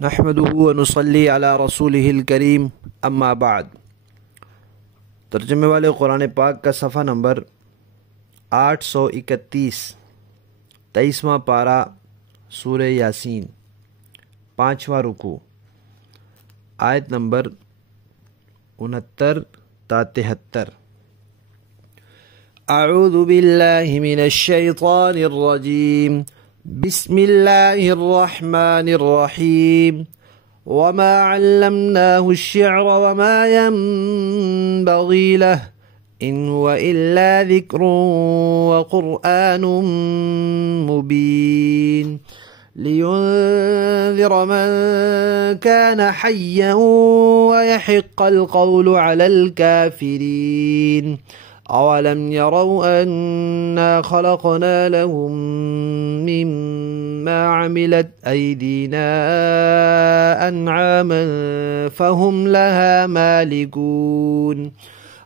نحمده ونصلي علی رسولہ الکریم اما بعد۔ ترجمے والے قرآن پاک کا صفحہ نمبر 831، 23واں پارہ، سورہ یاسین، 5واں رکوع، آیت نمبر 69 تا 73۔ اعوذ باللہ من الشیطان الرجیم، بسم اللہ الرحمن الرحیم، وما علمناه الشعر وما ينبغي له إن هو إلا ذكر وقرآن مبين لينذر من كان حيا ويحق القول على الكافرين أولم يروا أنا خلقنا لهم مما عملت أيدينا أنعاما فهم لها مالكون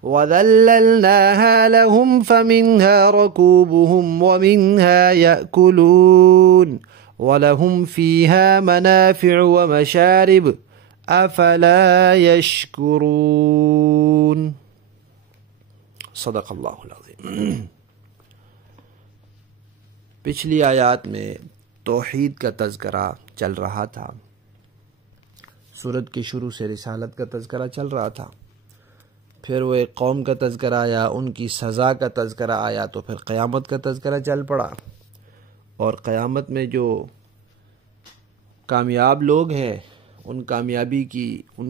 وذللناها لهم فمنها ركوبهم ومنها يأكلون ولهم فيها منافع ومشارب أفلا يشكرون۔ صدق اللہ العظیم۔ پچھلی آیات میں توحید کا تذکرہ چل رہا تھا، سورت کے شروع سے رسالت کا تذکرہ چل رہا تھا، پھر وہ ایک قوم کا تذکرہ آیا، ان کی سزا کا تذکرہ آیا، تو پھر قیامت کا تذکرہ چل پڑا، اور قیامت میں جو کامیاب لوگ ہیں ان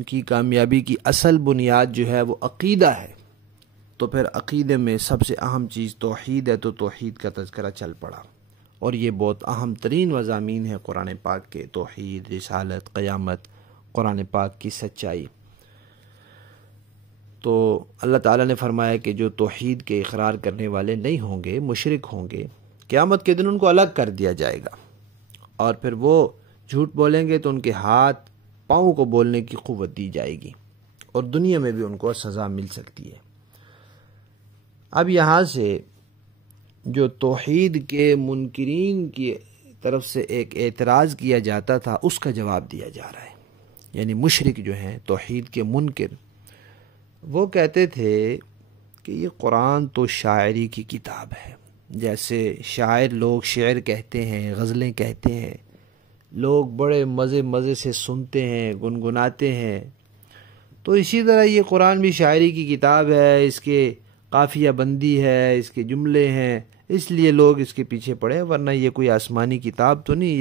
کی کامیابی کی اصل بنیاد جو ہے وہ عقیدہ ہے، تو پھر عقیدے میں سب سے اہم چیز توحید ہے، تو توحید کا تذکرہ چل پڑا، اور یہ بہت اہم ترین مضامین ہیں قرآن پاک کے، توحید، رسالت، قیامت، قرآن پاک کی سچائی۔ تو اللہ تعالیٰ نے فرمایا کہ جو توحید کے اقرار کرنے والے نہیں ہوں گے، مشرک ہوں گے، قیامت کے دن ان کو الگ کر دیا جائے گا، اور پھر وہ جھوٹ بولیں گے تو ان کے ہاتھ پاؤں کو بولنے کی قوت دی جائے گی، اور دنیا میں بھی ان کو سزا مل سکتی ہے۔ اب یہاں سے جو توحید کے منکرین کی طرف سے ایک اعتراض کیا جاتا تھا، اس کا جواب دیا جا رہا ہے۔ یعنی مشرک جو ہیں توحید کے منکر، وہ کہتے تھے کہ یہ قرآن تو شاعری کی کتاب ہے، جیسے شاعر لوگ شعر کہتے ہیں، غزلیں کہتے ہیں، لوگ بڑے مزے سے سنتے ہیں، گنگناتے ہیں، تو اسی طرح یہ قرآن بھی شاعری کی کتاب ہے، اس کے قافیہ بندی ہے، اس کے جملے ہیں، اس لیے لوگ اس کے پیچھے پڑے، ورنہ یہ کوئی آسمانی کتاب تو نہیں،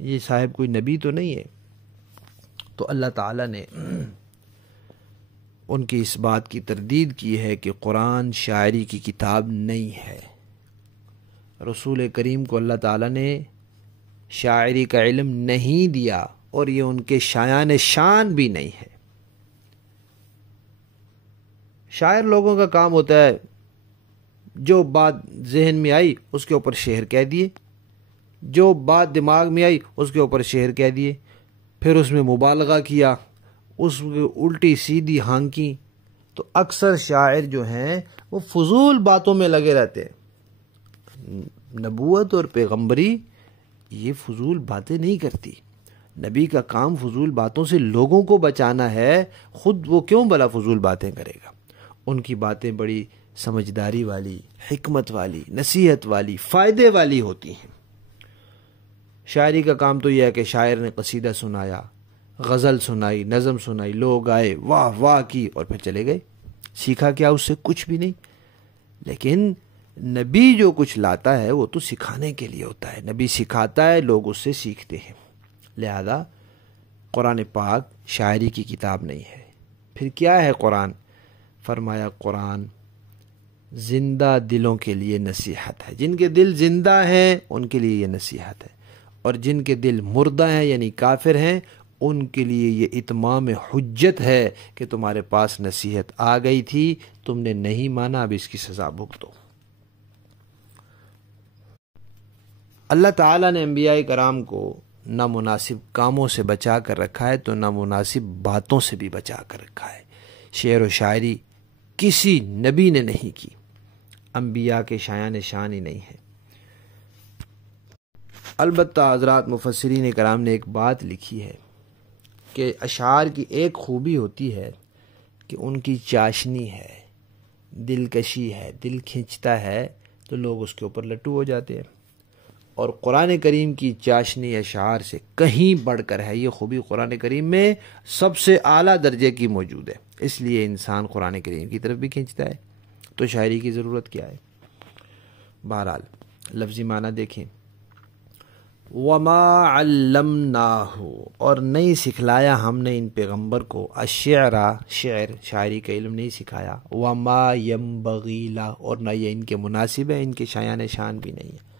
یہ صاحب کوئی نبی تو نہیں ہے۔ تو اللہ تعالیٰ نے ان کی اس بات کی تردید کی ہے کہ قرآن شاعری کی کتاب نہیں ہے۔ رسول کریم کو اللہ تعالیٰ نے شاعری کا علم نہیں دیا، اور یہ ان کے شایان شان بھی نہیں ہے۔ شاعر لوگوں کا کام ہوتا ہے جو بات ذہن میں آئی اس کے اوپر شعر کہہ دیے، جو بات دماغ میں آئی اس کے اوپر شعر کہہ دیے، پھر اس میں مبالغہ کیا، اس میں الٹی سیدھی ہانکی۔ تو اکثر شاعر جو ہیں وہ فضول باتوں میں لگے رہتے ہیں۔ نبوت اور پیغمبری یہ فضول باتیں نہیں کرتی، نبی کا کام فضول باتوں سے لوگوں کو بچانا ہے، خود وہ کیوں بلا فضول باتیں کرے گا؟ ان کی باتیں بڑی سمجھداری والی، حکمت والی، نصیحت والی، فائدے والی ہوتی ہیں۔ شاعری کا کام تو یہ ہے کہ شاعر نے قصیدہ سنایا، غزل سنائی، نظم سنائی، لوگ آئے، واہ واہ کی، اور پھر چلے گئے، سیکھا کیا اس سے؟ کچھ بھی نہیں۔ لیکن نبی جو کچھ لاتا ہے وہ تو سکھانے کے لیے ہوتا ہے، نبی سکھاتا ہے، لوگ اس سے سیکھتے ہیں، لہذا قرآن پاک شاعری کی کتاب نہیں ہے۔ پھر کیا ہے قرآن؟ فرمایا قرآن زندہ دلوں کے لیے نصیحت ہے، جن کے دل زندہ ہیں ان کے لیے یہ نصیحت ہے، اور جن کے دل مردہ ہیں یعنی کافر ہیں ان کے لیے یہ اتمام حجت ہے کہ تمہارے پاس نصیحت آ گئی تھی، تم نے نہیں مانا، اب اس کی سزا بھگتو۔ اللہ تعالیٰ نے انبیاء کرام کو نامناسب کاموں سے بچا کر رکھا ہے، تو نامناسب باتوں سے بھی بچا کر رکھا ہے۔ شعر و شاعری کسی نبی نے نہیں کی، انبیاء کے شایان شان ہی نہیں ہے۔ البتہ حضرات مفسرین کرام نے ایک بات لکھی ہے کہ اشعار کی ایک خوبی ہوتی ہے کہ ان کی چاشنی ہے، دلکشی ہے، دل کھینچتا ہے تو لوگ اس کے اوپر لٹو ہو جاتے ہیں، اور قرآن کریم کی چاشنی اشعار سے کہیں بڑھ کر ہے۔ یہ خوبی قرآن کریم میں سب سے اعلیٰ درجے کی موجود ہے، اس لیے انسان قرآن کریم کی طرف بھی کھینچتا ہے، تو شاعری کی ضرورت کیا ہے؟ بہرحال لفظی معنی دیکھیں، وَمَا عَلَّمْنَاهُ، اور نہیں سکھلایا ہم نے ان پیغمبر کو، الشعر، شاعری کا علم نہیں سکھایا، وَمَا يَنبَغِي لَهُ، اور نہ یہ ان کے مناسب ہے، ان کے شایان شان بھی نہیں ہے،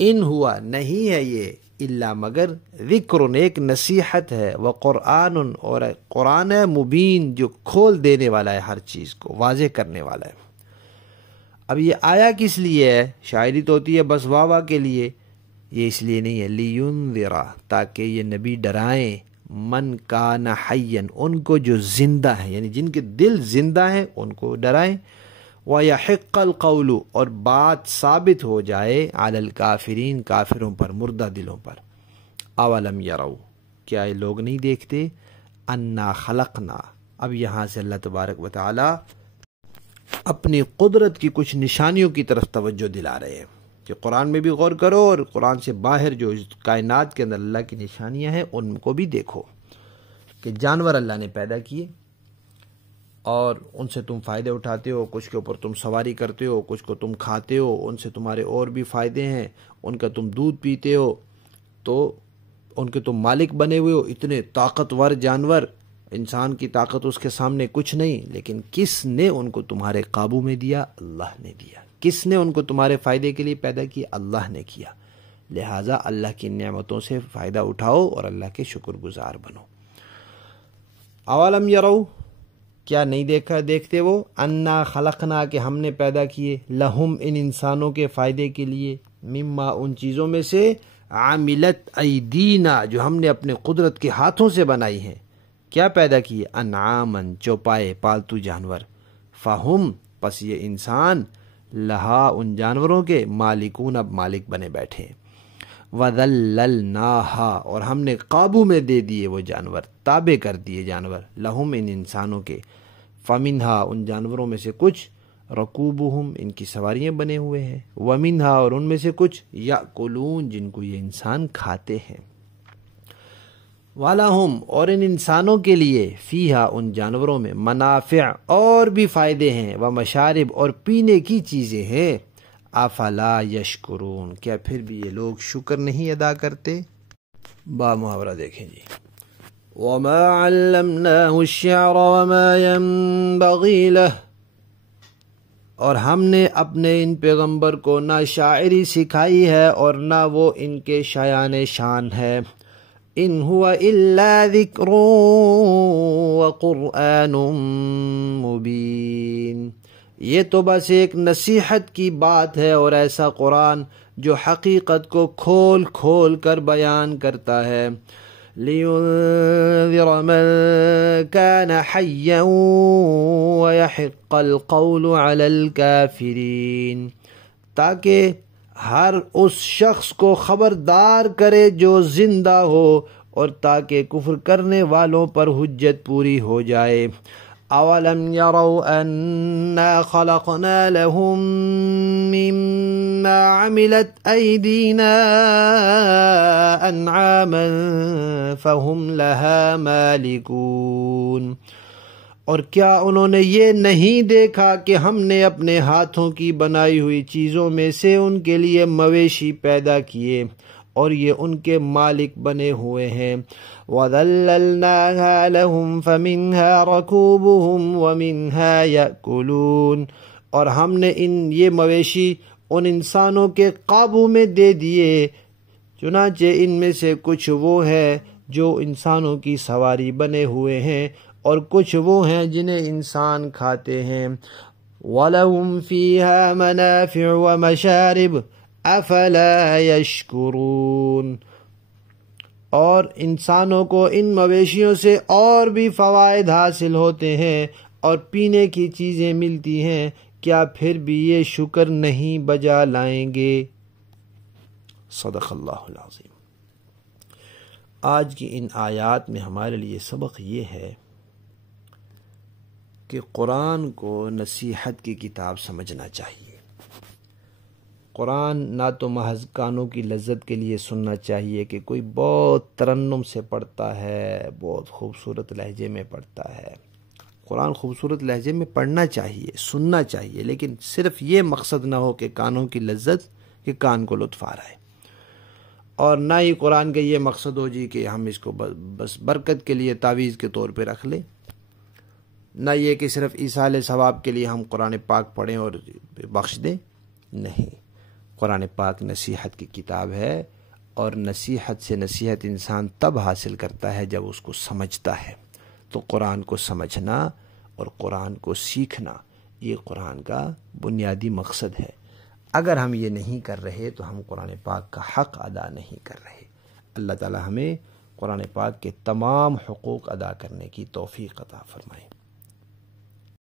ان ہوا نہیں ہے یہ، الا مگر ذکر، ایک نصیحت ہے، وقرآن، اور قرآن ہے، مبین، جو کھول دینے والا ہے، ہر چیز کو واضح کرنے والا ہے۔ اب یہ آیا کس لیے ہے؟ شاعری تو ہوتی ہے بس واہ واہ کے لیے، یہ اس لیے نہیں ہے، لینذر، تاکہ یہ نبی ڈرائیں، من کان حیا، ان کو جو زندہ ہیں، یعنی جن کے دل زندہ ہیں ان کو ڈرائیں، وَيَحِقَّ الْقَوْلُ، اور بات ثابت ہو جائے، عَلَى الْكَافِرِينَ، کافروں پر، مردہ دلوں پر۔ اولم یروا، کیا یہ لوگ نہیں دیکھتے، انا خلقنا، اب یہاں سے اللہ تبارک و تعالی اپنی قدرت کی کچھ نشانیوں کی طرف توجہ دلا رہے ہیں کہ قرآن میں بھی غور کرو، اور قرآن سے باہر جو کائنات کے اندر اللہ کی نشانیاں ہیں ان کو بھی دیکھو، کہ جانور اللہ نے پیدا کیے اور ان سے تم فائدے اٹھاتے ہو، کچھ کے اوپر تم سواری کرتے ہو، کچھ کو تم کھاتے ہو، ان سے تمہارے اور بھی فائدے ہیں، ان کا تم دودھ پیتے ہو، تو ان کے تم مالک بنے ہوئے ہو۔ اتنے طاقتور جانور، انسان کی طاقت اس کے سامنے کچھ نہیں، لیکن کس نے ان کو تمہارے قابو میں دیا؟ اللہ نے دیا۔ کس نے ان کو تمہارے فائدے کے لیے پیدا کیا؟ اللہ نے کیا۔ لہٰذا اللہ کی نعمتوں سے فائدہ اٹھاؤ اور اللہ کے شکر گزار بنو۔ اولم یروا، کیا نہیں دیکھتے وہ، انا خلقنا، کہ ہم نے پیدا کیے، لہم، ان انسانوں کے فائدے کے لیے، مما، ان چیزوں میں سے، عاملت ایدینا، جو ہم نے اپنے قدرت کے ہاتھوں سے بنائی ہیں۔ کیا پیدا کیے؟ انعامن، چوپائے، پالتو جانور، فہم، پس یہ انسان، لہا، ان جانوروں کے، مالکون، اب مالک بنے بیٹھے، وَذَلَّلْنَاهَا، اور ہم نے قابو میں دے دیے وہ جانور، تابع کر دیے جانور، لہم، ان انسانوں کے، فَمِنْهَا، ان جانوروں میں سے کچھ، رکوبہم، ان کی سواریاں بنے ہوئے ہیں، وَمِنْهَا، اور ان میں سے کچھ، یأکلون، جن کو یہ انسان کھاتے ہیں، وَلَهُمْ، اور ان انسانوں کے لیے، فیہا، ان جانوروں میں، منافع، اور بھی فائدے ہیں، ومشارب، اور پینے کی چیزیں ہیں، افلا یشکرون، کیا پھر بھی یہ لوگ شکر نہیں ادا کرتے؟ با محاورہ دیکھیں جی، وما علمناه الشعر وما ينبغي له، اور ہم نے اپنے ان پیغمبر کو نہ شاعری سکھائی ہے اور نہ وہ ان کے شایان شان ہے، ان هو الا ذکر وقرآن مبین، یہ تو بس ایک نصیحت کی بات ہے اور ایسا قرآن جو حقیقت کو کھول کھول کر بیان کرتا ہے، لِيُنذِرَ مَن كَانَ حَيًّا وَيَحِقَّ الْقَوْلُ عَلَى الْكَافِرِينَ، تاکہ ہر اس شخص کو خبردار کرے جو زندہ ہو، اور تاکہ کفر کرنے والوں پر حجت پوری ہو جائے۔ اولم یروا انا خلقنا لهم مما عملت ایدینا انعاما فهم لها مالکون، اور کیا انہوں نے یہ نہیں دیکھا کہ ہم نے اپنے ہاتھوں کی بنائی ہوئی چیزوں میں سے ان کے لیے مویشی پیدا کیے اور یہ ان کے مالک بنے ہوئے ہیں، وَذَلَّلْنَاهَا لَهُمْ فَمِنْهَا رَكُوبُهُمْ وَمِنْهَا يَأْكُلُونَ، اور ہم نے یہ مویشی ان انسانوں کے قابو میں دے دیے، چنانچہ ان میں سے کچھ وہ ہے جو انسانوں کی سواری بنے ہوئے ہیں اور کچھ وہ ہیں جنہیں انسان کھاتے ہیں، وَلَهُمْ فِيهَا مَنَافِعُ وَمَشَارِبُ أَفَلَا يَشْكُرُونَ، اور انسانوں کو ان مویشیوں سے اور بھی فوائد حاصل ہوتے ہیں اور پینے کی چیزیں ملتی ہیں، کیا پھر بھی یہ شکر نہیں بجا لائیں گے؟ صدق اللہ العظیم۔ آج کی ان آیات میں ہمارے لیے سبق یہ ہے کہ قرآن کو نصیحت کی کتاب سمجھنا چاہیے۔ قرآن نہ تو محض کانوں کی لذت کے لیے سننا چاہیے کہ کوئی بہت ترنم سے پڑھتا ہے، بہت خوبصورت لہجے میں پڑھتا ہے۔ قرآن خوبصورت لہجے میں پڑھنا چاہیے، سننا چاہیے، لیکن صرف یہ مقصد نہ ہو کہ کانوں کی لذت کہ کان کو لطف آ رہا ہے، اور نہ ہی قرآن کا یہ مقصد ہو جی کہ ہم اس کو بس برکت کے لیے تعویذ کے طور پہ رکھ لیں، نہ یہ کہ صرف ایصال ثواب کے لیے ہم قرآن پاک پڑھیں اور بخش دیں۔ نہیں، قرآن پاک نصیحت کی کتاب ہے، اور نصیحت سے نصیحت انسان تب حاصل کرتا ہے جب اس کو سمجھتا ہے۔ تو قرآن کو سمجھنا اور قرآن کو سیکھنا یہ قرآن کا بنیادی مقصد ہے۔ اگر ہم یہ نہیں کر رہے تو ہم قرآن پاک کا حق ادا نہیں کر رہے۔ اللہ تعالی ہمیں قرآن پاک کے تمام حقوق ادا کرنے کی توفیق عطا فرمائے۔